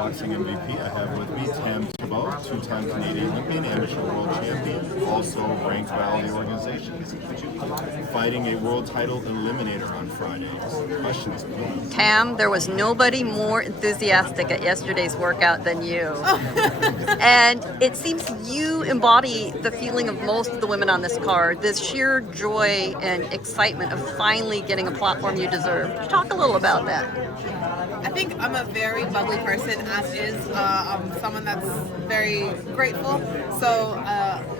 boxing MVP. I have with me Tamm Thibeault, two-time Canadian Olympian, amateur world champion, also ranked by all the organizations, fighting a world title eliminator on Fridays. Questions, please. Tamm, there was nobody more enthusiastic at yesterday's workout than you. And it seems you embody the feeling of most of the women on this card, this sheer joy and excitement of finally getting a platform you deserve. Talk a little about that. I think I'm a very bubbly person, as is. I'm someone that's very grateful. So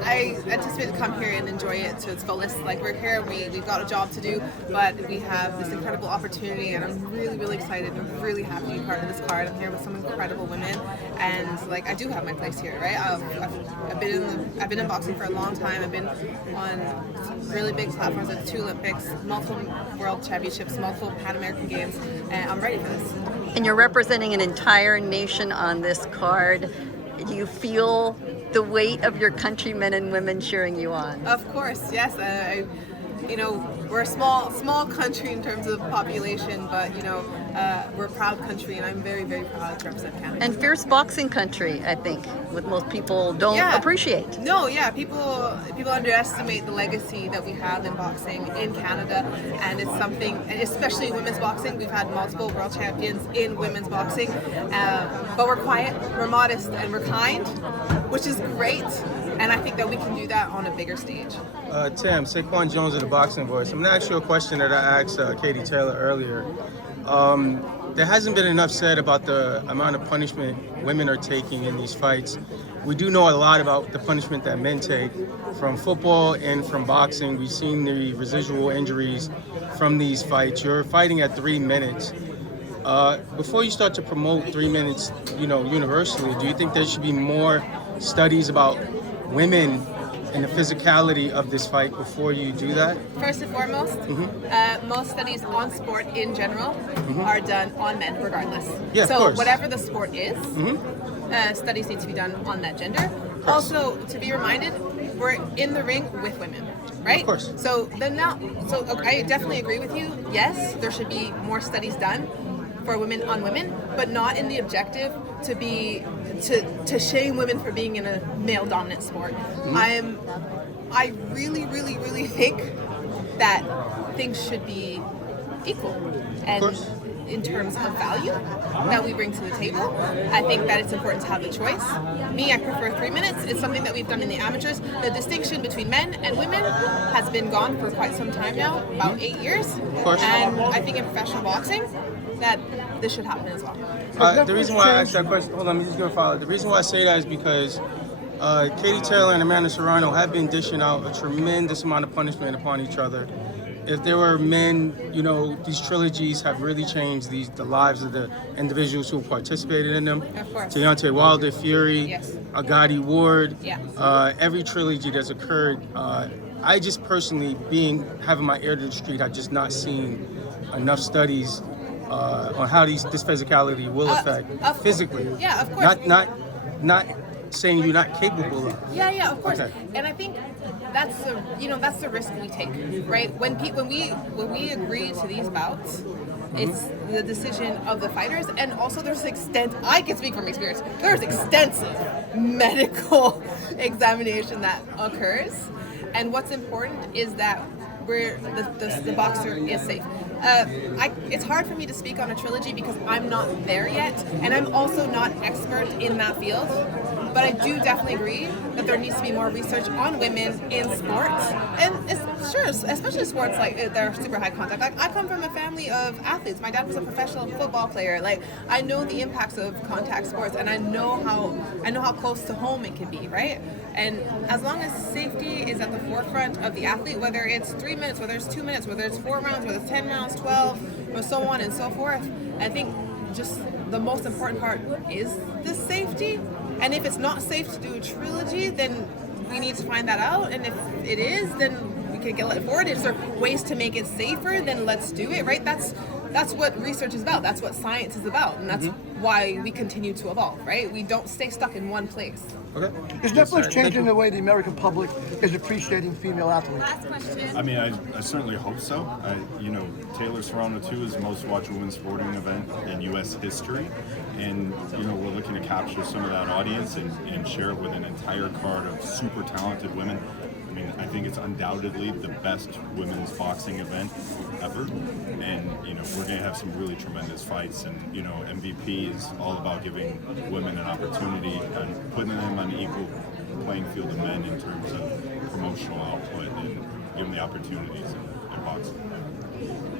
I anticipate to come here and enjoy it to its fullest. Like, we're here, we've got a job to do, but we have this incredible opportunity, and I'm really, really excited and really happy to be part of this card. I'm here with some incredible women, and like, I do have my place here, right? I've been in boxing for a long time. I've been on really big platforms like the 2 Olympics, multiple World Championships, multiple Pan American Games, and I'm ready for this. And you're representing an entire nation on this card. Do you feel the weight of your countrymen and women cheering you on? Of course, yes. We're a small country in terms of population, but we're a proud country, and I'm very, very proud to represent Canada. And fierce boxing country, I think, what most people don't appreciate. No, yeah, people underestimate the legacy that we have in boxing in Canada, and it's something, especially women's boxing. We've had multiple world champions in women's boxing, but we're quiet, we're modest, and we're kind, which is great. And I think that we can do that on a bigger stage. Tamm, Saquon Jones of the Boxing Voice. I'm going to ask you a question that I asked Katie Taylor earlier. There hasn't been enough said about the amount of punishment women are taking in these fights. We do know a lot about the punishment that men take from football and from boxing. We've seen the residual injuries from these fights. You're fighting at 3 minutes. Before you start to promote 3 minutes, universally, do you think there should be more studies about women and the physicality of this fight before you do that? First and foremost, most studies on sport in general are done on men regardless. Yeah, so of course. Whatever the sport is, studies need to be done on that gender. Also, to be reminded, we're in the ring with women, right? Of course. So I definitely agree with you. Yes, there should be more studies done for women on women, but not in the objective to shame women for being in a male dominant sport. I really, really, really think that things should be equal, and in terms of value that we bring to the table, I think that it's important to have the choice. Me, I prefer 3 minutes. It's something that we've done in the amateurs. The distinction between men and women has been gone for quite some time now, about 8 years. And I think in professional boxing, that this should happen as well. The reason why I asked that question, hold on, I'm just going to follow. The reason why I say that is because Katie Taylor and Amanda Serrano have been dishing out a tremendous amount of punishment upon each other. If there were men, these trilogies have really changed the lives of the individuals who participated in them. Of course. Deontay Wilder, Fury, Yes. Agadi Ward, Yes. Every trilogy that's occurred. I just personally, having my ear to the street, I've just not seen enough studies on how this physicality will affect physically. Yeah, of course. Not saying you're not capable of. Yeah, of course. Okay. And I think that's the risk we take, right? When we agree to these bouts, it's the decision of the fighters, and also I can speak from experience, there's extensive medical examination that occurs, and what's important is that the boxer is safe. It's hard for me to speak on a trilogy because I'm not there yet, and I'm also not expert in that field. But I do definitely agree that there needs to be more research on women in sports, and especially sports like that are super high contact. Like, I come from a family of athletes. My dad was a professional football player. Like, I know the impacts of contact sports, and I know how close to home it can be, right? And as long as safety is at the forefront of the athlete, whether it's 3 minutes, whether it's 2 minutes, whether it's 4 rounds, whether it's 10 rounds, 12, or so on and so forth, I think just the most important part is the safety. And if it's not safe to do a trilogy, then we need to find that out. And if it is, then we can get it forward. If there are ways to make it safer, then let's do it, right? That's That's what research is about. That's what science is about, and that's why we continue to evolve. Right? We don't stay stuck in one place. Okay. Is Netflix changing the way the American public is appreciating female athletes? Last question. I mean, I certainly hope so. Taylor Serrano 2 is the most watched women's sporting event in U.S. history, and we're looking to capture some of that audience and share it with an entire card of super talented women. I mean, I think it's undoubtedly the best women's boxing event ever, and we're going to have some really tremendous fights. And MVP is all about giving women an opportunity and putting them on an equal playing field of men in terms of promotional output and giving the opportunities in boxing.